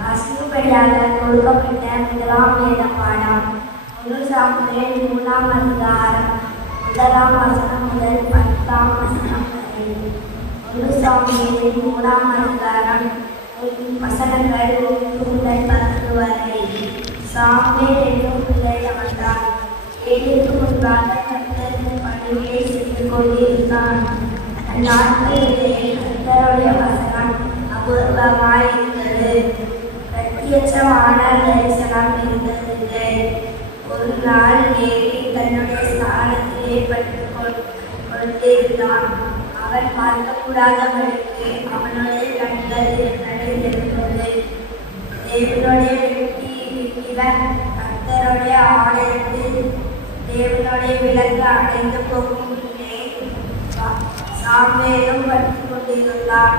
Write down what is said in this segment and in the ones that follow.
வாசிக்கும்படியாக கொடுக்கப்பட்ட முதலாம் வேத பாடம் 1 சாமுவேல் 3ஆம் அதிகாரம் 1ஆம் வசனம் முதல் 10ஆம் வசனம் வரை. 1 சாமுவேல் 3ஆம் அதிகாரம் வசனங்கள் 1 முதல் 10 வரை. சாமுவேல் என்னும் பிள்ளை வந்தான். ஏலிக்கு முன்பாக கர்த்தரின் பணியை செய்து கொண்டிருந்தான். அந்நாட்களிலே கர்த்தருடைய வசனம் அபூர்வமாயிருந்தது. பிரத்யட்சமான தரிசனம் இருந்ததில்லை. ஒரு நாள் ஏலி தன்னுடைய ஸ்தானத்திலே பட்டுக் கொண்டிருந்தான். அவன் பார்க்கக்கூடாதவனுக்கு அவனுடைய கண்கள் இருந்தது. தேவனுடைய வெட்டி இருக்கிற கர்த்தருடைய ஆலயத்தில் தேவனுடைய விளக்கு அடைந்து போகும் முன்னே சாமுவேலும் பற்றி கொண்டிருந்தான்.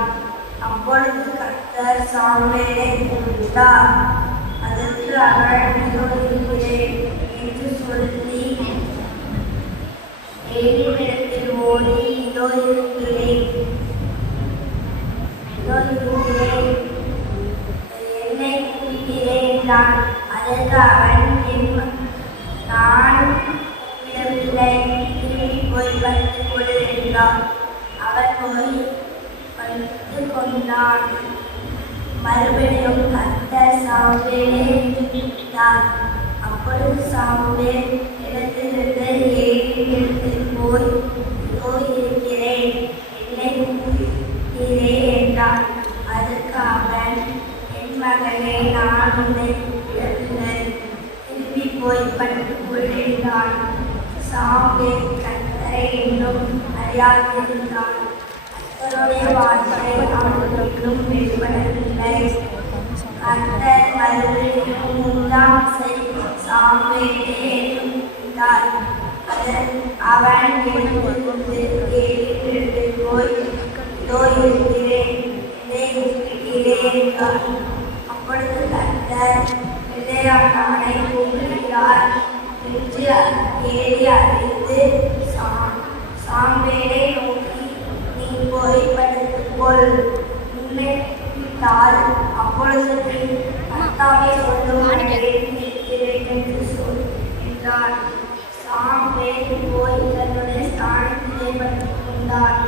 அப்பொழுது கர்த்தர் சாமுவேலை கூப்பிட்டார். அதற்கு அவன் இதோ இருக்கிறேன் என்று சொல்லி ஏலியிடத்தில் ஓடி இதோ இருக்கிறேன் என்னை கூப்பிட்டீரே என்றான். அதற்கு அவன் நான் விடவில்லை, திரும்பி போய் படுத்துக் கொள் என்றான். அவன் போய் படுத்துக் கொண்டான். மறுபடியும் கர்த்தர் சாமுவேலை கூப்பிட்டார். அப்பொழுது சாமுவேல் இடத்திலிருந்து ஏலியிடத்தில் போய் இதோ இருக்கிறேன், என்னை கூப்பிட்டீரே என்றான். அதற்கு அவன் என் மகனே, நான் உன்னை கூப்பிடவில்லை, திரும்பி போய் படுத்துக் கொள் என்றான். சாமுவேல் கர்த்தரை இன்னும் அறியாதிருந்தான். கர்த்தருடைய வார்த்தை அவனுக்கும் வெளிப்படவில்லை. கர்த்தர் மறுபடியும் 3ஆம் சாமுவேலே கூப்பிட்டார். அவன் எழுந்து ஏலியிடத்தில் போய் இதோ இருக்கிறேன், என்னை கூப்பிட்டீரே என்றான். அப்பொழுது கர்த்தர் பிள்ளையாண்டவனை கூப்பிடுகிறார் என்று ஏலி அறிந்து சாமுவேலை நோக்கி நீ போய் படுத்துக் கொள், உன்னை கூப்பிட்டால் அப்பொழுது நீ கர்த்தாவே சொல்லும் இருக்கிறேன் என்று சொல் என்றார். சாமுவேல் போய் தன்னுடைய ஸ்தானத்திலே படுத்துக் கொண்டார்.